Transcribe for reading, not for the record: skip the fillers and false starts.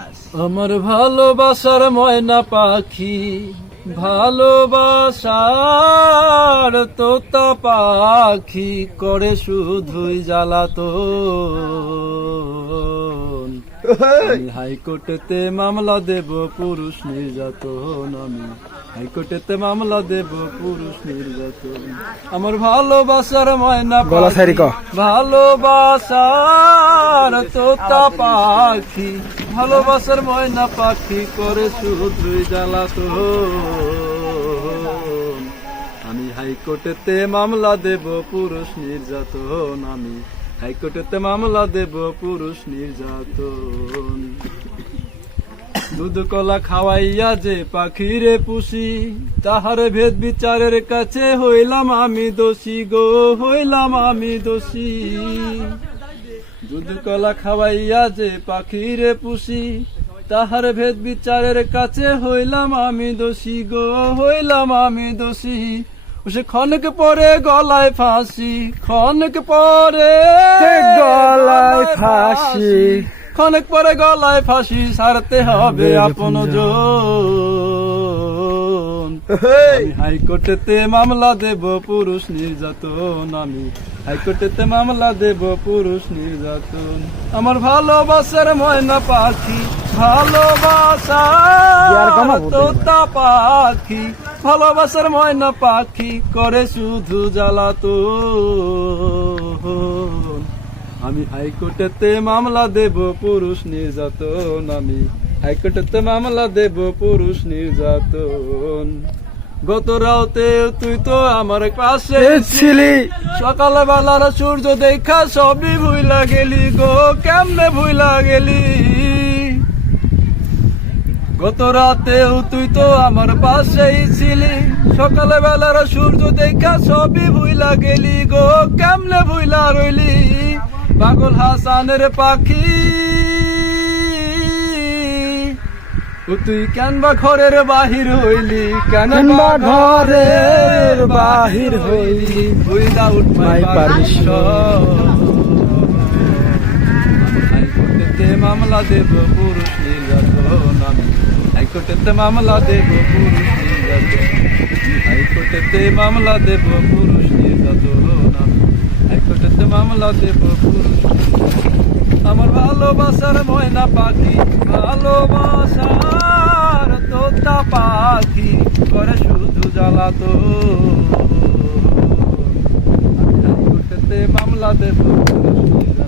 বিশ্বাস। আমার ভালোবাসার ময়না পাখি, ভালোবাসার তোতা পাখি করে শুধুই জ্বালাতন। আমি হাইকোর্টেতে মামলা দেব পুরুষ নির্যাতন, আমি হাইকোর্টেতে মামলা দেব পুরুষ নির্যাতন। আমার ভালোবাসার ময়না পাখি, ভালোবাসার তোতা পাখি, ভালোবাসার ময়না পাখি করে শুধুই জ্বালাতন। আমি হাইকোর্টেতে মামলা দেব পুরুষ নির্যাতন, আমি হাইকোর্টেতে মামলা দেব পুরুষ নির্যাতন। দুধ কলা খাওয়াইয়া যে পাখিরে পুষি, তাহার ভেদ বিচারের কাছে হইলাম আমি দোষী গো, হইলাম আমি দোষী। দুধ কলা খাওয়াইয়া যে পাখিরে পুষি, তাহার ভেদ বিচারের কাছে হইলাম আমি দোষী গো, হইলাম আমি দোষী। সে ক্ষণক পরে গলায় ফাঁসি, ক্ষণক পরে গলায় ফাঁসি, ক্ষণক পরে গলায় ফাঁসি, ছাড়তে হবে আপন জন। আমি হাইকোর্টেতে মামলা দেব পুরুষ নির্যাতন, আমি হাইকোর্টেতে মামলা দেব পুরুষ নির্যাতন। আমার ভালোবাসার ময়না পাখি, ভালোবাসার তোতা পাখি, ভালোবাসার ময়না পাখি করে শুধু জ্বালাতন। আমি হাইকোর্টেতে মামলা দেব পুরুষ নির্যাতন, আমি হাইকোর্টেতে মামলা দেব পুরুষ নির্যাতন। গত রাতে তুই তো আমার পাশে ছিলি, সকালে বেলার সূর্য দেখা সবই ভুইলা গেলি গো, কেমনে ভুইলা গেলি। গত রাতেও তুই তো আমার পাশেই ছিলি, সকালে বেলার সূর্য দেখা সবই ভুইলা গেলি গো, কেমনে ভুইলা রইলি। পাগল হাসানের পাখি ও তুই কেন বা ঘরের বাহির হইলি, কেন বা ঘরের বাহির হইলি, উইদাউট মাই পারমিশন। হাইকোর্টেতে মামলা দেব পুরুষ নির্যাতন, আমি হাইকোর্টেতে মামলা দেব পুরুষ নির্যাতন, হাইকোর্টেতে মামলা দেব পুরুষ নির্যাতন, আমি হাইকোর্টেতে মামলা দেব পুরুষ। আমার ভালোবাসার ময়না পাখি, ভালোবাসার তোতা পাখি করে শুধু জ্বালাতন। হাইকোর্টেতে মামলা দেব পুরুষ।